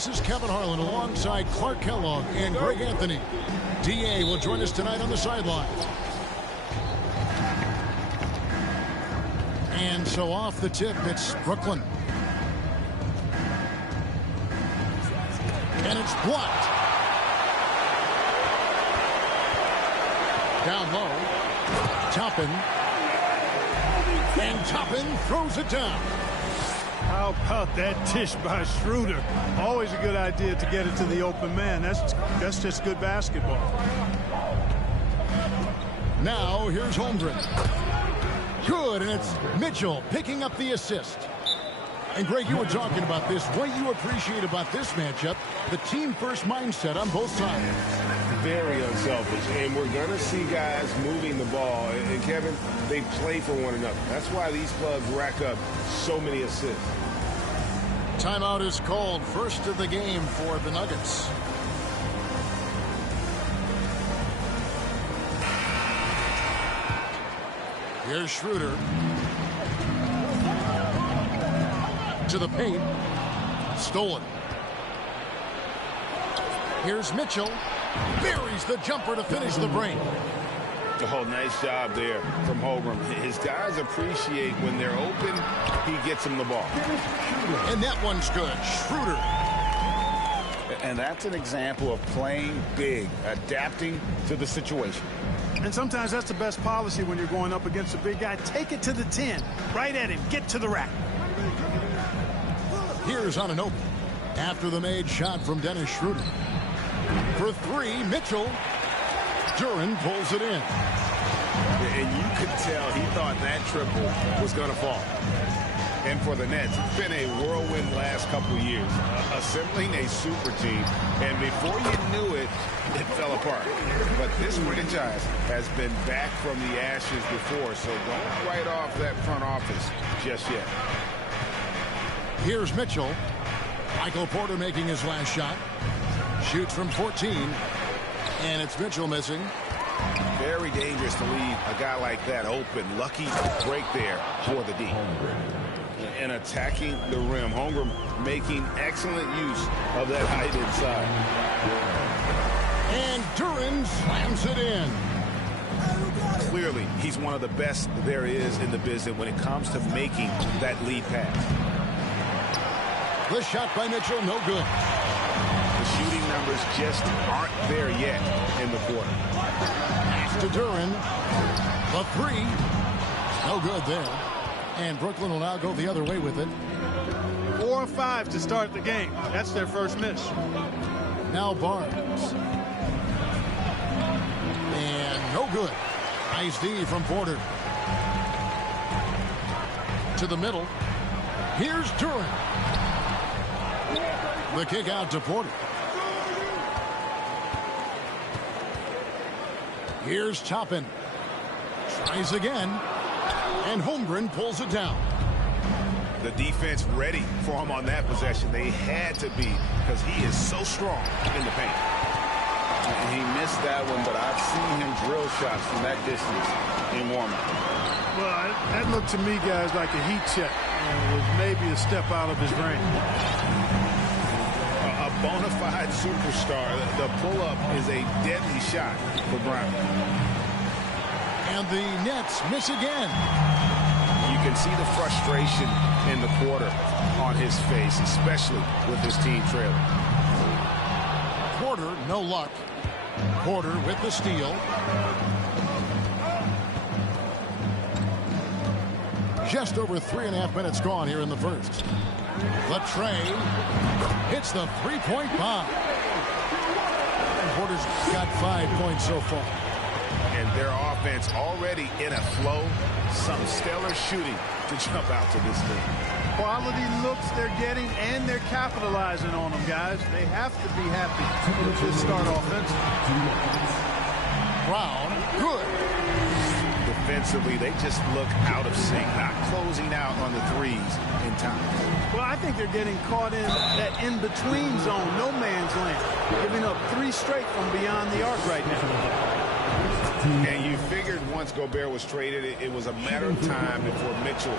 This is Kevin Harlan alongside Clark Kellogg and Greg Anthony. D.A. will join us tonight on the sideline. And so off the tip, it's Brooklyn. And it's blocked. Down low. Toppin. And Toppin throws it down. How about that dish by Schroeder? Always a good idea to get it to the open man. That's just good basketball. Now here's Holmgren. Good, and it's Mitchell picking up the assist. And Greg, you were talking about this. What you appreciate about this matchup, the team-first mindset on both sides. Very unselfish, and we're going to see guys moving the ball. And Kevin, they play for one another. That's why these clubs rack up so many assists. Timeout is called. First of the game for the Nuggets. Here's Schroeder. To the paint. Stolen. Here's Mitchell. Buries the jumper to finish the break. Oh, nice job there from Holmgren. His guys appreciate when they're open, he gets them the ball. And that one's good. Schroeder. And that's an example of playing big, adapting to the situation. And sometimes that's the best policy when you're going up against a big guy. Take it to the 10. Right at him. Get to the rack. Here's Anunoby. After the made shot from Dennis Schroeder. For three, Mitchell. Duren pulls it in. And you could tell he thought that triple was going to fall. And for the Nets, it's been a whirlwind last couple of years. Assembling a super team, and before you knew it, it fell apart. But this franchise has been back from the ashes before, so don't write off that front office just yet. Here's Mitchell. Michael Porter making his last shot. Shoots from 14. And it's Mitchell missing. Very dangerous to leave a guy like that open. Lucky break there for the D. And attacking the rim. Holmgren making excellent use of that height inside. And Duren slams it in. Clearly, he's one of the best there is in the business when it comes to making that lead pass. The shot by Mitchell, no good. The shooting numbers just aren't there yet in the quarter. To Duren. The three. No good there. And Brooklyn will now go the other way with it. 4 of 5 to start the game. That's their first miss. Now Barnes. And no good. Nice D from Porter. To the middle. Here's Duren. The kick out to Porter. Here's Toppin. Tries again. And Holmgren pulls it down. The defense ready for him on that possession. They had to be because he is so strong in the paint. And he missed that one, but I've seen him drill shots from that distance in warm-up. Well, that looked to me, guys, like a heat check. It was maybe a step out of his range. A bona fide superstar. The pull-up is a deadly shot for Brown. And the Nets miss again. You can see the frustration in the quarter on his face, especially with his team trailing. Porter, no luck. Porter with the steal. Just over 3.5 minutes gone here in the first. Latrey hits the three-point bomb. And Porter's got 5 points so far. And their offense already in a flow. Some stellar shooting to jump out to this thing. Quality looks they're getting, and they're capitalizing on them, guys. They have to be happy with this start offense. Brown, good. Defensively, they just look out of sync, not closing out on the threes in time. Well, I think they're getting caught in that in-between zone, no man's land, giving up 3 straight from beyond the arc right now. And you figured once Gobert was traded, it was a matter of time before Mitchell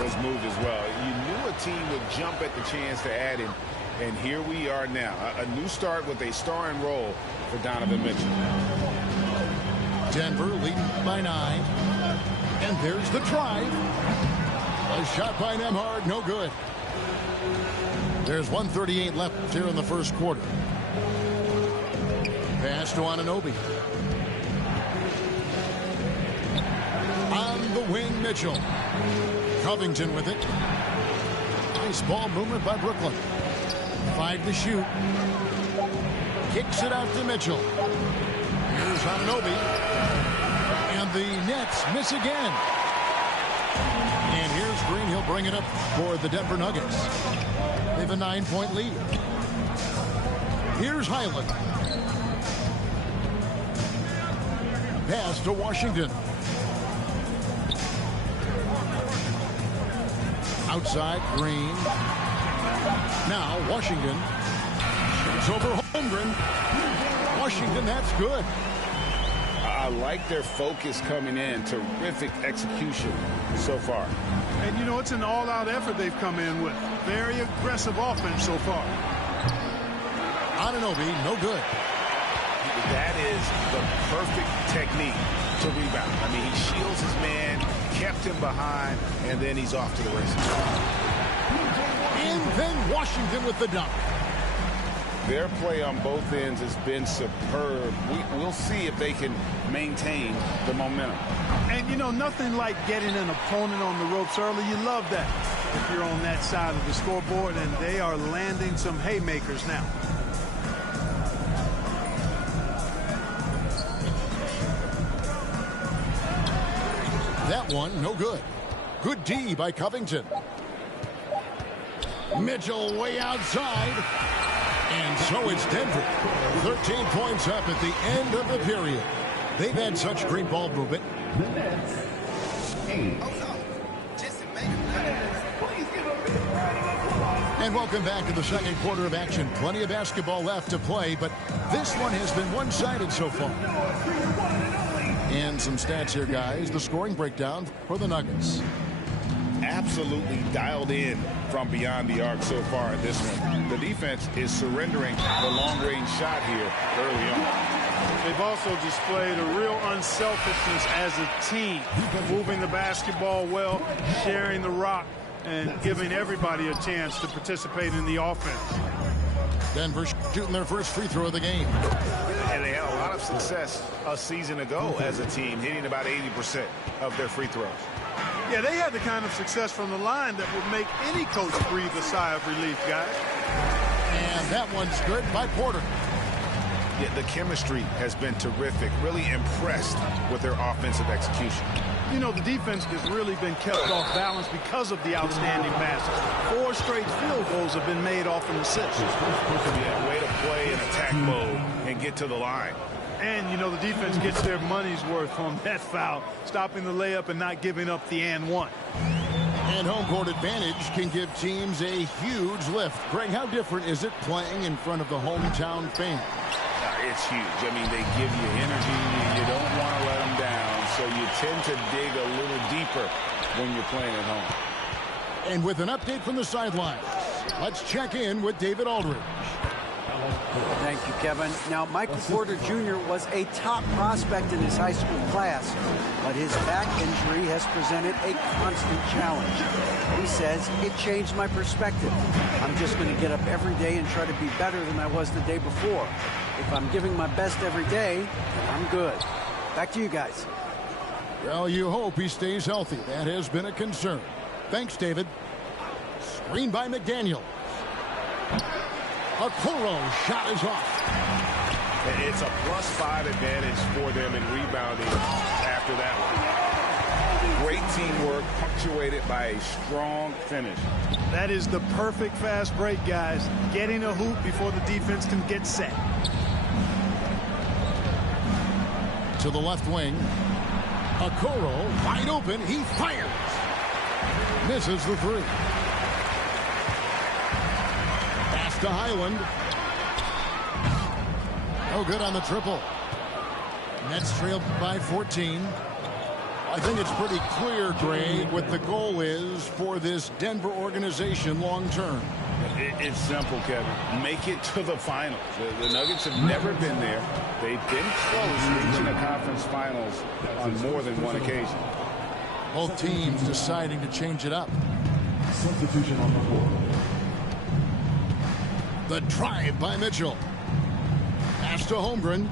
was moved as well. You knew a team would jump at the chance to add him, And here we are now. A new start with a starring role for Donovan Mitchell. Denver leading by 9. And there's the drive. A shot by Nembhard, no good. There's 1:38 left here in the first quarter. Pass to Anunoby. On the wing, Mitchell. Covington with it. Nice ball movement by Brooklyn. 5 to shoot. Kicks it out to Mitchell. Here's Anunoby. And the Nets miss again. And here's Green. He'll bring it up for the Denver Nuggets. They have a 9-point lead. Here's Highland. Pass to Washington. Outside, Green. Now, Washington. Shoots over Holmgren. Washington, that's good. I like their focus coming in. Terrific execution so far. And, you know, it's an all-out effort they've come in with. Very aggressive offense so far. Anunoby, no good. That is the perfect technique to rebound. I mean, he shields his man, kept him behind, and then he's off to the races. And then Washington with the dunk. Their play on both ends has been superb. We'll see if they can maintain the momentum. And, you know, nothing like getting an opponent on the ropes early. You love that if you're on that side of the scoreboard, and they are landing some haymakers now. That one, no good. Good D by Covington. Mitchell way outside. And so it's Denver. 13 points up at the end of the period. They've had such great ball movement. And welcome back to the second quarter of action. Plenty of basketball left to play, but this one has been one-sided so far. And some stats here, guys. The scoring breakdown for the Nuggets. Absolutely dialed in from beyond the arc so far in this one. The defense is surrendering the long-range shot here early on. They've also displayed a real unselfishness as a team, moving the basketball well, sharing the rock, and giving everybody a chance to participate in the offense. Denver shooting their first free throw of the game. And they had a lot of success a season ago as a team, hitting about 80% of their free throws. Yeah, they had the kind of success from the line that would make any coach breathe a sigh of relief, guys. And that one's good by Porter. Yeah, the chemistry has been terrific. Really impressed with their offensive execution. You know, the defense has really been kept off balance because of the outstanding passes. 4 straight field goals have been made off an assist. Yeah, way to play in attack mode and get to the line. And, you know, the defense gets their money's worth on that foul, stopping the layup and not giving up the and one. And home court advantage can give teams a huge lift. Greg, how different is it playing in front of the hometown fans? It's huge. I mean, they give you energy. You don't want to let them down, so you tend to dig a little deeper when you're playing at home. And with an update from the sidelines, let's check in with David Aldridge. Thank you, Kevin. Now, Michael Porter Jr. was a top prospect in his high school class, but his back injury has presented a constant challenge. He says, it changed my perspective. I'm just going to get up every day and try to be better than I was the day before. If I'm giving my best every day, I'm good. Back to you guys. Well, you hope he stays healthy. That has been a concern. Thanks, David. Screen by McDaniel. Okoro shot is off. It's a +5 advantage for them in rebounding after that one. Great teamwork punctuated by a strong finish. That is the perfect fast break, guys. Getting a hoop before the defense can get set. To the left wing. Okoro wide open. He fires. Misses the three. Pass to Highland. No good on the triple. Nets trailed by 14. I think it's pretty clear, Greg, what the goal is for this Denver organization long term. It's simple, Kevin. Make it to the finals. The Nuggets have never been there. They've been close reaching the conference finals on more than one occasion. Both teams deciding to change it up. Substitution on the board. The drive by Mitchell. Pass to Holmgren.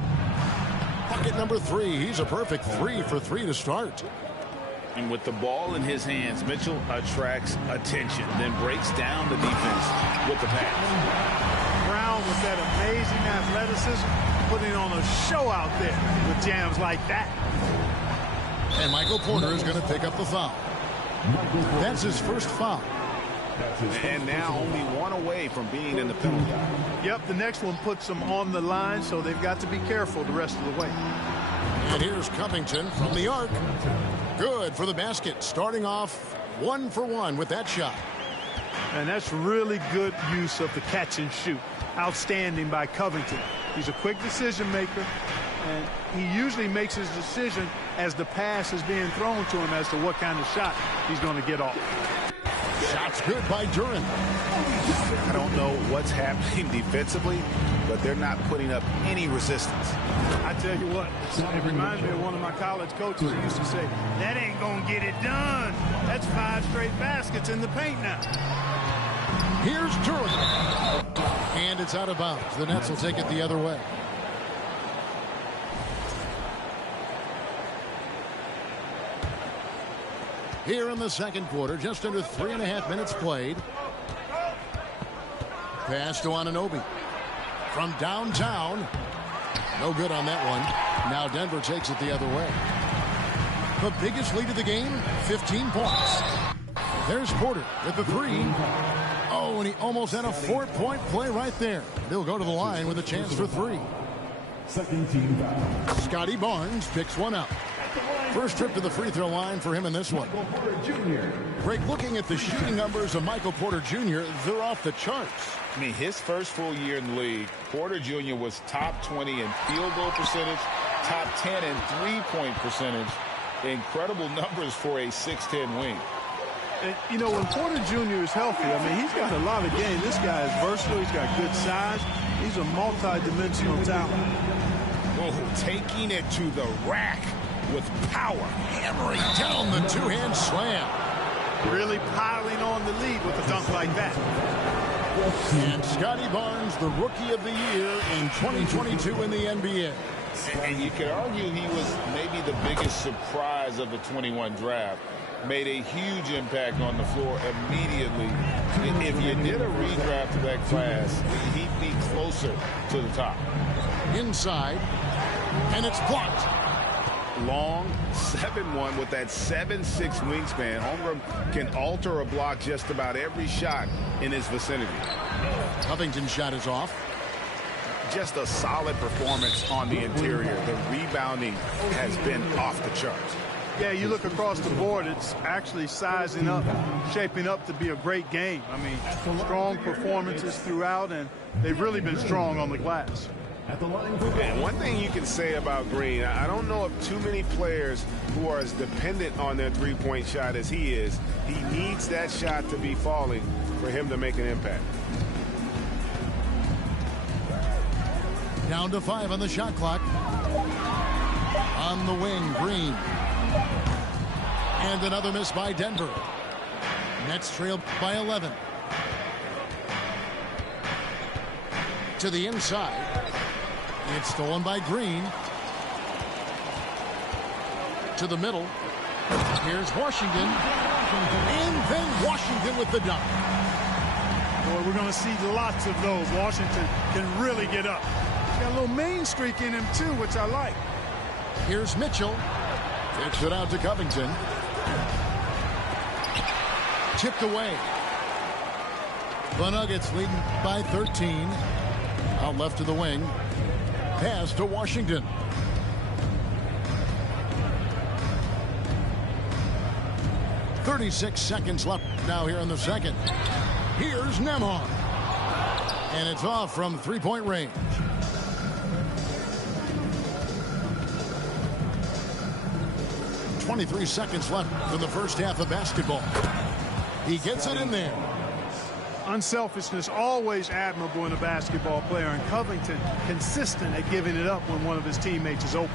Bucket number 3. He's a perfect 3 for 3 to start. And with the ball in his hands, Mitchell attracts attention, then breaks down the defense with the pass. Brown with that amazing athleticism, putting on a show out there with jams like that. And Michael Porter is going to pick up the foul. That's his first foul. And now only one away from being in the penalty. Yep, the next one puts them on the line, so they've got to be careful the rest of the way. And here's Covington from the arc. Good for the basket, starting off 1 for 1 with that shot. And that's really good use of the catch and shoot. Outstanding by Covington. He's a quick decision maker, and he usually makes his decision as the pass is being thrown to him as to what kind of shot he's going to get off. Shots good by Duren. I don't know what's happening defensively, but they're not putting up any resistance. I tell you what, it reminds me of one of my college coaches who used to say, that ain't going to get it done. That's 5 straight baskets in the paint now. Here's Duren. And it's out of bounds. The Nets will take it the other way. Here in the second quarter, just under 3.5 minutes played. Pass to Anunoby. From downtown. No good on that one. Now Denver takes it the other way. The biggest lead of the game, 15 points. There's Porter with the 3. Oh, and he almost had a 4-point play right there. They'll go to the line with a chance for 3. Second team foul. Scotty Barnes picks one up. First trip to the free throw line for him in this one. Greg, looking at the shooting numbers of Michael Porter Jr., they're off the charts. I mean, his first full year in the league, Porter Jr. was top 20 in field goal percentage, top 10 in three-point percentage. Incredible numbers for a 6'10 wing. And, you know, when Porter Jr. is healthy, I mean, he's got a lot of game. This guy is versatile. He's got good size. He's a multi-dimensional talent. Oh, taking it to the rack with power. Hammering down the two-hand slam. Really piling on the lead with a dunk like that. And Scotty Barnes, the Rookie of the Year in 2022 in the NBA. And you could argue he was maybe the biggest surprise of the 21 draft. Made a huge impact on the floor immediately. If you did a redraft of that class, he'd be closer to the top. Inside, and it's blocked. Long 7'1" with that 7'6" wingspan. Holmgren can alter a block just about every shot in his vicinity. Covington's shot is off. Just a solid performance on the interior. The rebounding has been off the charts. Yeah, you look across the board, it's actually sizing up, shaping up to be a great game. I mean, strong performances throughout, and they've really been strong on the glass. And one thing you can say about Green, I don't know of too many players who are as dependent on their three-point shot as he is. He needs that shot to be falling for him to make an impact. Down to 5 on the shot clock. On the wing, Green. And another miss by Denver. Nets trail by 11. To the inside. It's stolen by Green. To the middle. Here's Washington. And then Washington with the dunk. Boy, we're going to see lots of those. Washington can really get up. He's got a little main streak in him, too, which I like. Here's Mitchell. Kicks it out to Covington. Tipped away. The Nuggets leading by 13. Out left to the wing. Pass to Washington. "36 seconds left now here in the second. Here's Nembhard. And it's off from three-point range. "23 seconds left in the first half of basketball. He gets it in there. Unselfishness, always admirable in a basketball player, and Covington consistent at giving it up when one of his teammates is open.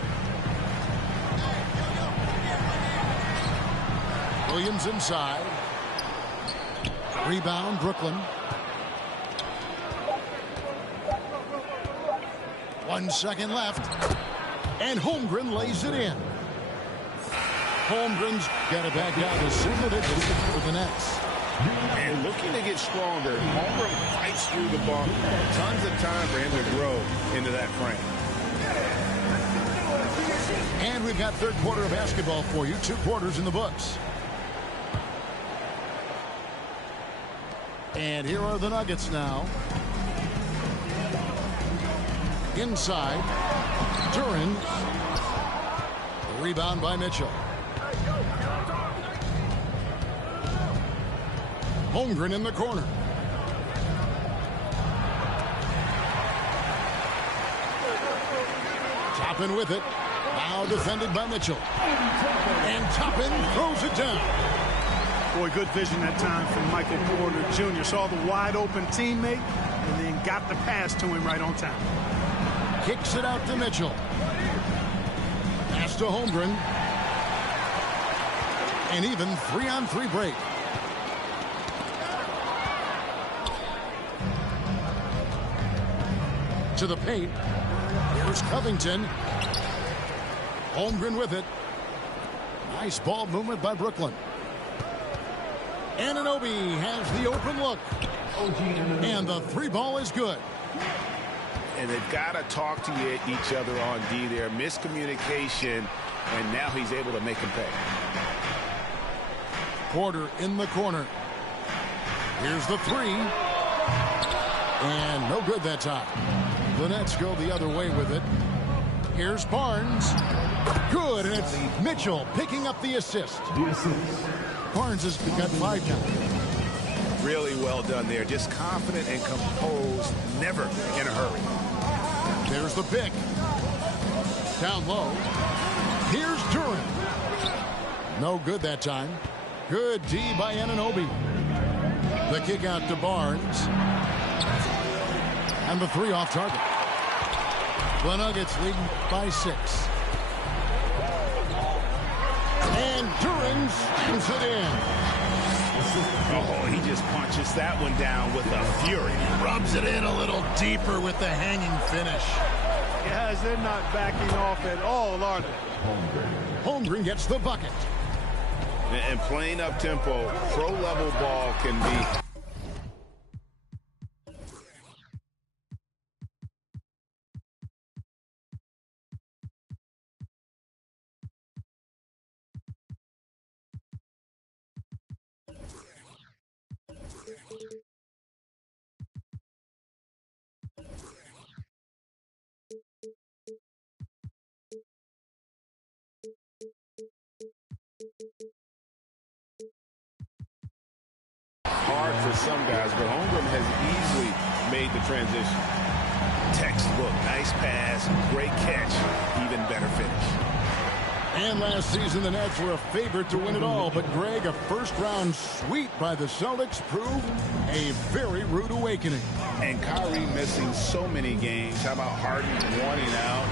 Williams inside. Rebound, Brooklyn. 1 second left. And Holmgren lays it in. Holmgren's got it back down to single digits for the Nets. And looking to get stronger, Holmgren fights through the bump. Tons of time for him to grow into that frame. And we've got third quarter of basketball for you. 2 quarters in the books. And here are the Nuggets now. Inside. Duran. Rebound by Mitchell. Holmgren in the corner. Toppin with it. Now defended by Mitchell. And Toppin throws it down. Boy, good vision that time from Michael Porter Jr. Saw the wide open teammate and then got the pass to him right on time. Kicks it out to Mitchell. Pass to Holmgren. An even 3-on-3 break. To the paint. Here's Covington. Holmgren with it. Nice ball movement by Brooklyn. Anunoby has the open look. And the 3 ball is good. And they've got to talk to each other on D there. Miscommunication, and now he's able to make him pay. Porter in the corner. Here's the 3. And no good that time. The Nets go the other way with it. Here's Barnes. Good, and it's Mitchell picking up the assist. Barnes has got 5 now. Really well done there. Just confident and composed, never in a hurry. There's the pick. Down low. Here's Duran. No good that time. Good D by Anunoby. The kick out to Barnes. And the 3 off target. The Nuggets leading by 6. And Duran slams it in. Oh, he just punches that one down with a fury. Rubs it in a little deeper with the hanging finish. Guys, they're not backing off at all, are they? Holmgren gets the bucket. And playing up tempo, pro-level ball can be. Hard for some guys, but Holmgren has easily made the transition. Textbook, nice pass, great catch, even better finish. And last season, the Nets were a favorite to win it all, but Greg, a first-round sweep by the Celtics proved a very rude awakening. And Kyrie missing so many games. How about Harden wanting out?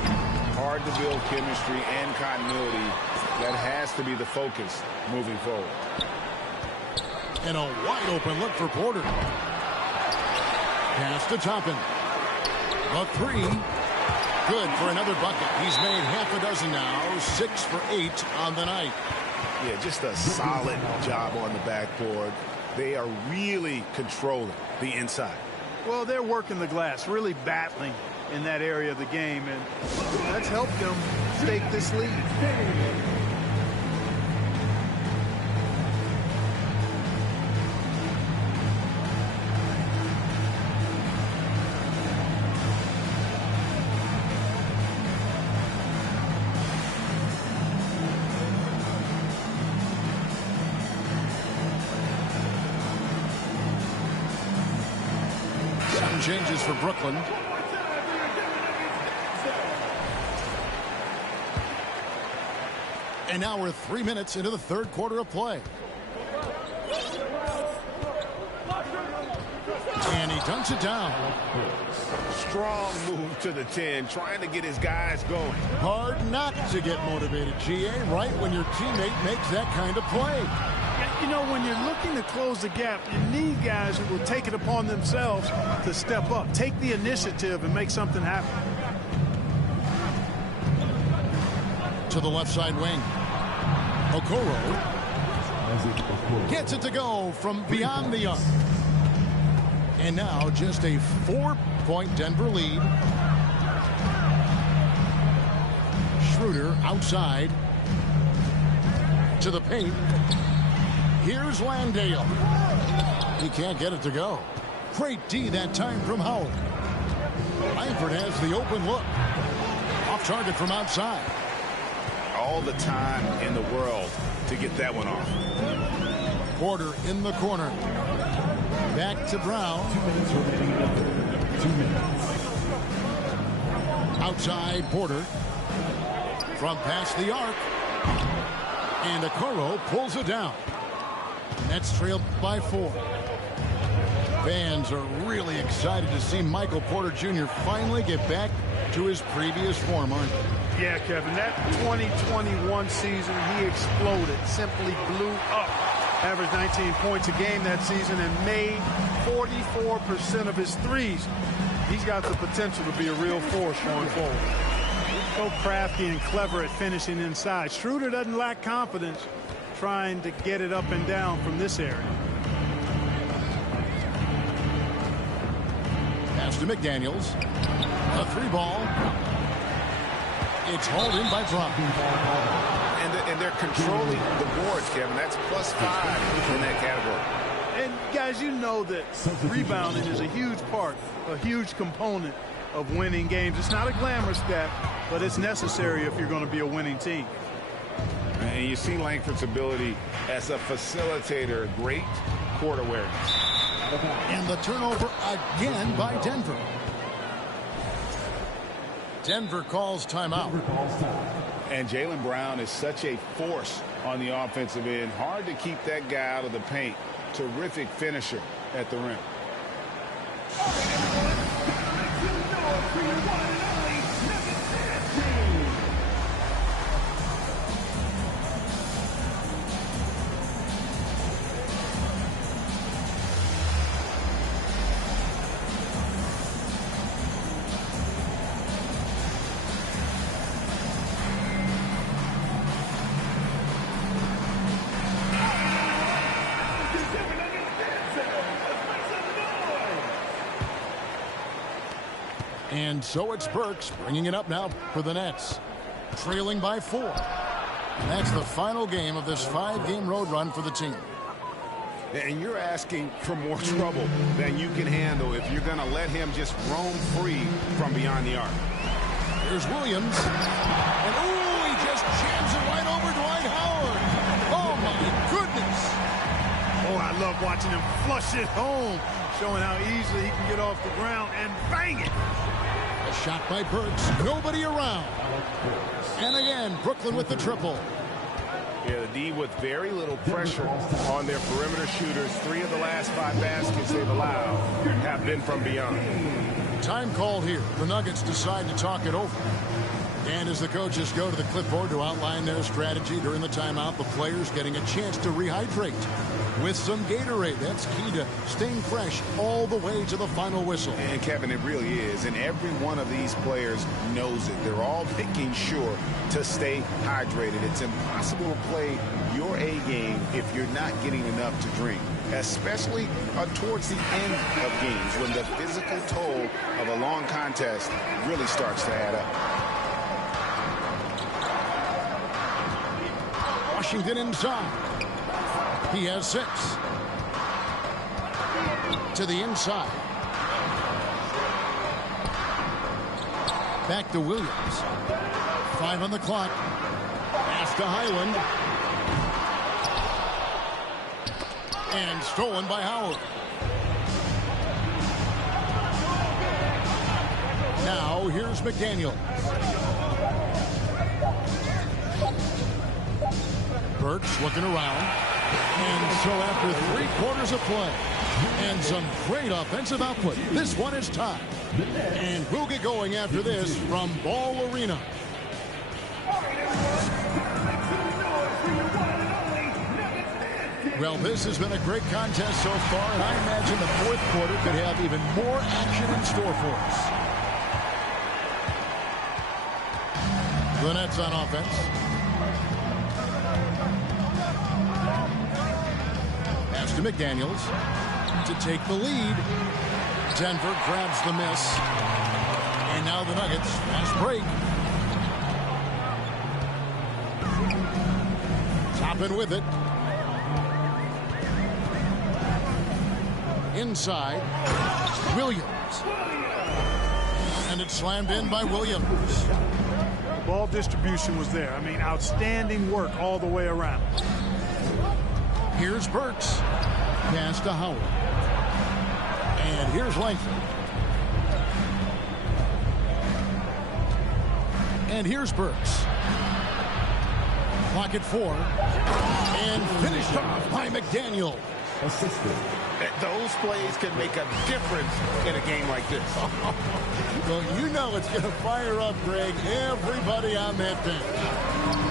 Hard to build chemistry and continuity. That has to be the focus moving forward. And a wide-open look for Porter. Pass to Toppin. The 3. Good for another bucket. He's made half a dozen now. 6 for 8 on the night. Yeah, just a solid job on the backboard. They are really controlling the inside. Well, they're working the glass, really battling in that area of the game, and that's helped them stake this lead. Changes for Brooklyn. And now we're 3 minutes into the third quarter of play. Dunks it down. Strong move to the 10, trying to get his guys going. Hard not to get motivated, GA, right when your teammate makes that kind of play. You know, when you're looking to close the gap, you need guys who will take it upon themselves to step up, take the initiative, and make something happen. To the left side wing. Okoro gets it to go from beyond the arc. And now just a 4-point Denver lead. Schroeder outside to the paint. Here's Landale. He can't get it to go. Great D that time from Howard. Langford has the open look. Off target from outside. All the time in the world to get that one off. Porter in the corner. Back to Brown. 2 minutes remaining in the third. 2 minutes. Outside Porter. From past the arc. And Okoro pulls it down. Nets trailed by 4. Fans are really excited to see Michael Porter Jr. finally get back to his previous form, aren't they? Yeah, Kevin, that 2021 season, he exploded, simply blew up. Averaged 19 points a game that season and made 44% of his threes. He's got the potential to be a real force going forward. So crafty and clever at finishing inside. Schroeder doesn't lack confidence trying to get it up and down from this area. Pass to McDaniels. A 3-ball. It's hauled in by Brown. And they're controlling the boards, Kevin. That's +5 in that category. And guys, you know that rebounding is a huge part, a huge component of winning games. It's not a glamour stat, but it's necessary if you're going to be a winning team. And you see Langford's ability as a facilitator, great court awareness. And the turnover again by Denver. Denver calls timeout. And Jaylen Brown is such a force on the offensive end. Hard to keep that guy out of the paint. Terrific finisher at the rim. And so it's Burks bringing it up now for the Nets. Trailing by 4. And that's the final game of this 5-game road run for the team. And you're asking for more trouble than you can handle if you're going to let him just roam free from beyond the arc. Here's Williams. And ooh, he just jams it right over Dwight Howard. Oh, my goodness. Oh, I love watching him flush it home, showing how easily he can get off the ground and bang it. A shot by Burks. Nobody around. And again, Brooklyn with the triple. Yeah, the D with very little pressure on their perimeter shooters. 3 of the last 5 baskets they've allowed have been from beyond. Time called here. The Nuggets decide to talk it over. And as the coaches go to the clipboard to outline their strategy during the timeout, the players getting a chance to rehydrate with some Gatorade. That's key to staying fresh all the way to the final whistle. And Kevin, it really is. And every one of these players knows it. They're all making sure to stay hydrated. It's impossible to play your A game if you're not getting enough to drink, especially towards the end of games when the physical toll of a long contest really starts to add up. Washington inside. He has 6. To the inside. Back to Williams. 5 on the clock. Pass to Highland. And stolen by Howard. Now here's McDaniel. Burks looking around. And so after 3 quarters of play, And some great offensive output. This one is tied. And we'll get going after this from Ball Arena. Well, this has been a great contest so far, and I imagine the fourth quarter could have even more action in store for us. The Nets on offense. Pass to McDaniels to take the lead. Denver grabs the miss. And now the Nuggets. Fast break. Toppin with it. Inside. Williams. And it's slammed in by Williams. The ball distribution was there. I mean, outstanding work all the way around. Here's Burks. Pass to Howard. And here's Langford. And here's Burks. Clock at 4. And finished off by McDaniel. Assisted. Those plays can make a difference in a game like this. Well, you know it's going to fire up, Greg, everybody on that bench.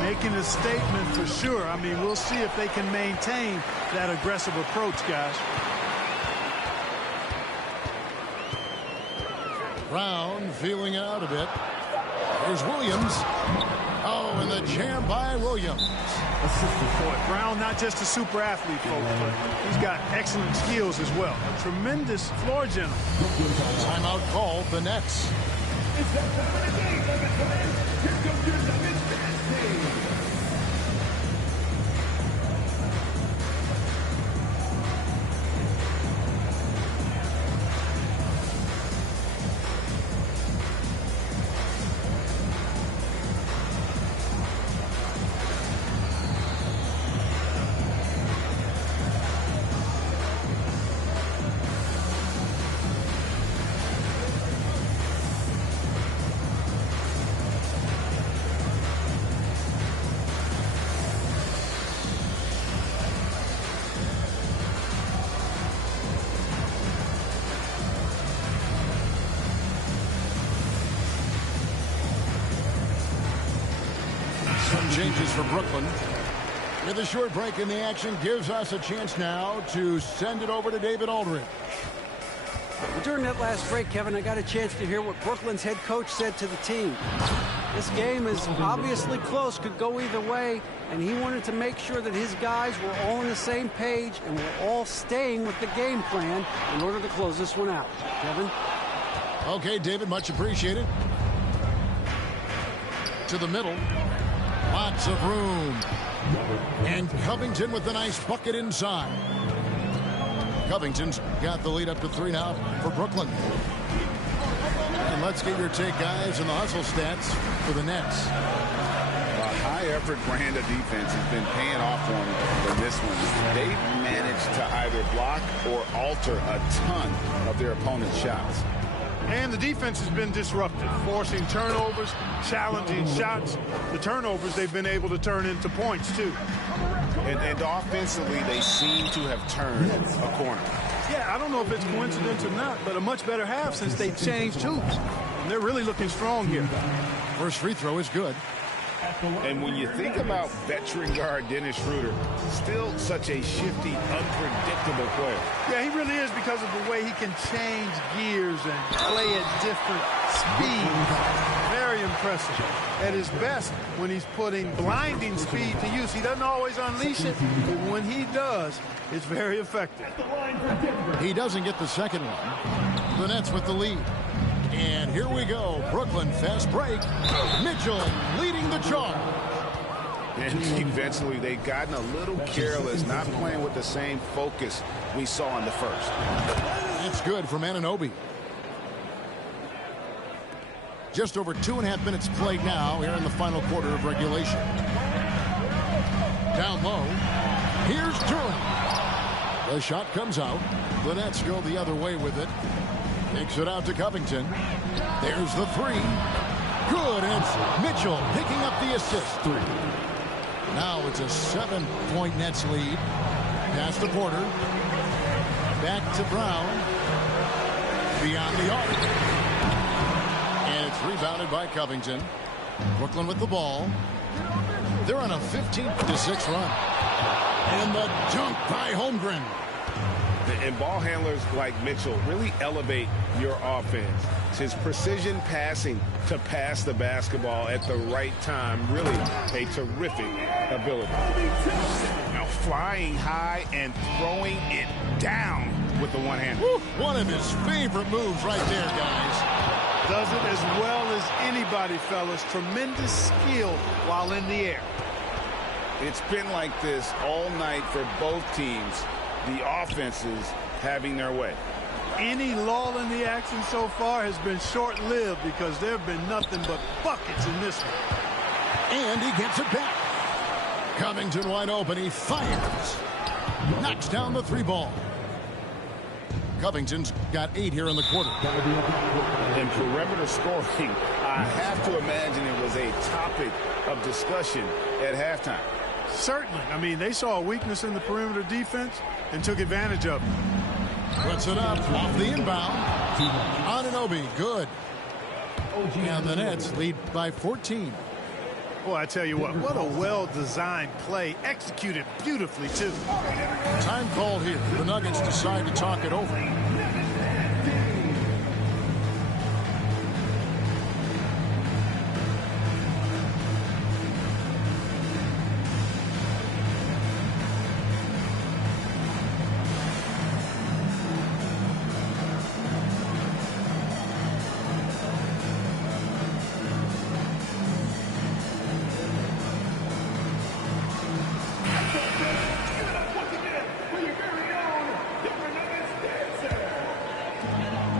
Making a statement for sure. I mean, we'll see if they can maintain that aggressive approach, guys. Brown feeling out a bit. Here's Williams. Oh, and the jam by Williams. Boy, Brown not just a super athlete, folks, but he's got excellent skills as well. A tremendous floor general. Timeout called the Nets. It's that time of the game, Nuggets fans. Here comes your Nuggets dance team. Some changes for Brooklyn. With a short break in the action, gives us a chance now to send it over to David Aldridge. During that last break, Kevin, I got a chance to hear what Brooklyn's head coach said to the team. This game is obviously close, could go either way, and he wanted to make sure that his guys were all on the same page and were all staying with the game plan in order to close this one out. Kevin? Okay, David, much appreciated. To the middle. Lots of room. And Covington with a nice bucket inside. Covington's got the lead up to 3 now for Brooklyn. And let's get your take, guys, and the hustle stats for the Nets. A high-effort brand of defense has been paying off for them in this one. They've managed to either block or alter a ton of their opponent's shots. And the defense has been disruptive, forcing turnovers, challenging shots. The turnovers they've been able to turn into points, too. And offensively, they seem to have turned a corner. Yeah, I don't know if it's coincidence or not, but a much better half since they changed hoops. And they're really looking strong here. First free throw is good. And when you think about veteran guard Dennis Schroeder, still such a shifty, unpredictable player. Yeah, he really is because of the way he can change gears and play at different speeds. Very impressive. At his best when he's putting blinding speed to use. He doesn't always unleash it, but when he does, it's very effective. He doesn't get the second one. The Nets with the lead. And here we go. Brooklyn fast break. Mitchell leading the charge. And defensively, they've gotten a little careless, not playing with the same focus we saw in the first. That's good from Anunoby. Just over 2.5 minutes played now here in the final quarter of regulation. Down low. Here's Durant. The shot comes out. The Nets go the other way with it. Takes it out to Covington. There's the 3. Good, and it's Mitchell picking up the assist. Now it's a 7-point Nets lead. Pass to Porter. Back to Brown. Beyond the arc. And it's rebounded by Covington. Brooklyn with the ball. They're on a 15-6 run. And the dunk by Holmgren. And ball handlers like Mitchell really elevate your offense. His precision passing to pass the basketball at the right time, really a terrific ability. Now flying high and throwing it down with the one hand. One of his favorite moves right there, guys. Does it as well as anybody, fellas. Tremendous skill while in the air. It's been like this all night for both teams. The offenses having their way. Any lull in the action so far has been short-lived because there have been nothing but buckets in this one. And he gets it back. Covington wide open. He fires. Knocks down the three ball. Covington's got 8 here in the quarter. In perimeter scoring, I have to imagine it was a topic of discussion at halftime. Certainly. I mean, they saw a weakness in the perimeter defense and took advantage of it. Puts it up off the inbound. Anunoby, good. And the Nets lead by 14. Boy, I tell you what a well-designed play, executed beautifully, too. Time called here. The Nuggets decide to talk it over.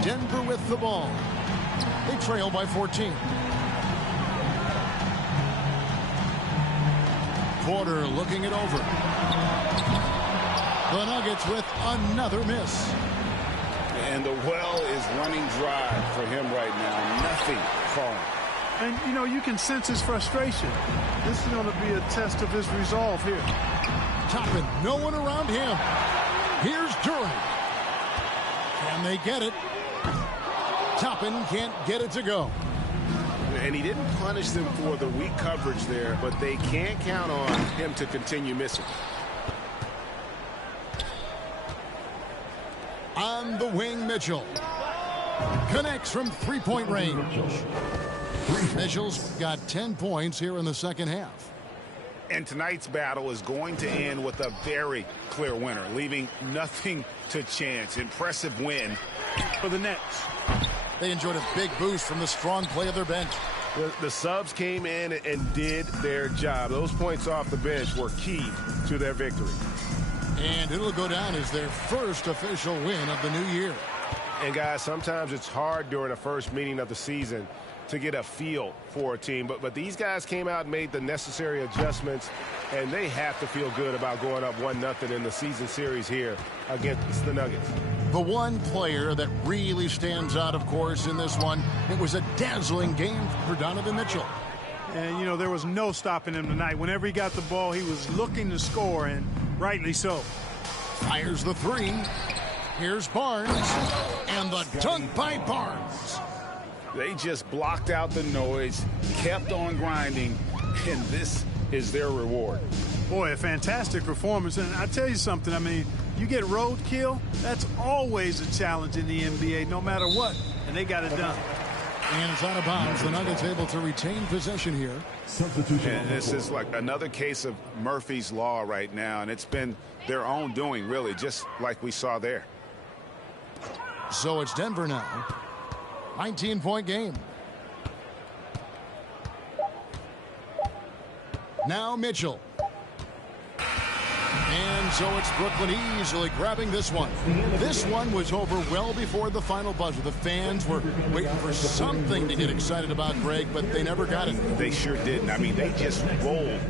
Denver with the ball. They trail by 14. Porter looking it over. The Nuggets with another miss. And the well is running dry for him right now. Nothing falling. And, you know, you can sense his frustration. This is going to be a test of his resolve here. Toppin, no one around him. Here's Durant. Can they get it? Toppin can't get it to go. And he didn't punish them for the weak coverage there, but they can't count on him to continue missing. On the wing, Mitchell. Connects from three-point range. Mitchell's got 10 points here in the second half. And tonight's battle is going to end with a very clear winner, leaving nothing to chance. Impressive win For the Nets. They enjoyed a big boost from the strong play of their bench. The subs came in and did their job. Those points off the bench were key to their victory. And it'll go down as their first official win of the new year. And, guys, sometimes it's hard during the first meeting of the season to get a feel for a team. But these guys came out and made the necessary adjustments, and they have to feel good about going up 1-0 in the season series here against the Nuggets. The one player that really stands out, of course, in this one, it was a dazzling game for Donovan Mitchell. And, you know, there was no stopping him tonight. Whenever he got the ball, he was looking to score, and rightly so. Fires the three. Here's Barnes. And the dunk by Barnes. They just blocked out the noise, kept on grinding, and this is their reward. Boy, a fantastic performance. And I tell you something, I mean, you get roadkill, that's always a challenge in the NBA, no matter what. And they got it done. And it's out of bounds. The Nuggets able to retain possession here. And this is like another case of Murphy's Law right now, and it's been their own doing, really, just like we saw there. So it's Denver now. 19-point game. Now Mitchell. And so it's Brooklyn easily grabbing this one. This one was over well before the final buzzer. The fans were waiting for something to get excited about, Greg, but they never got it. They sure didn't. I mean, they just rolled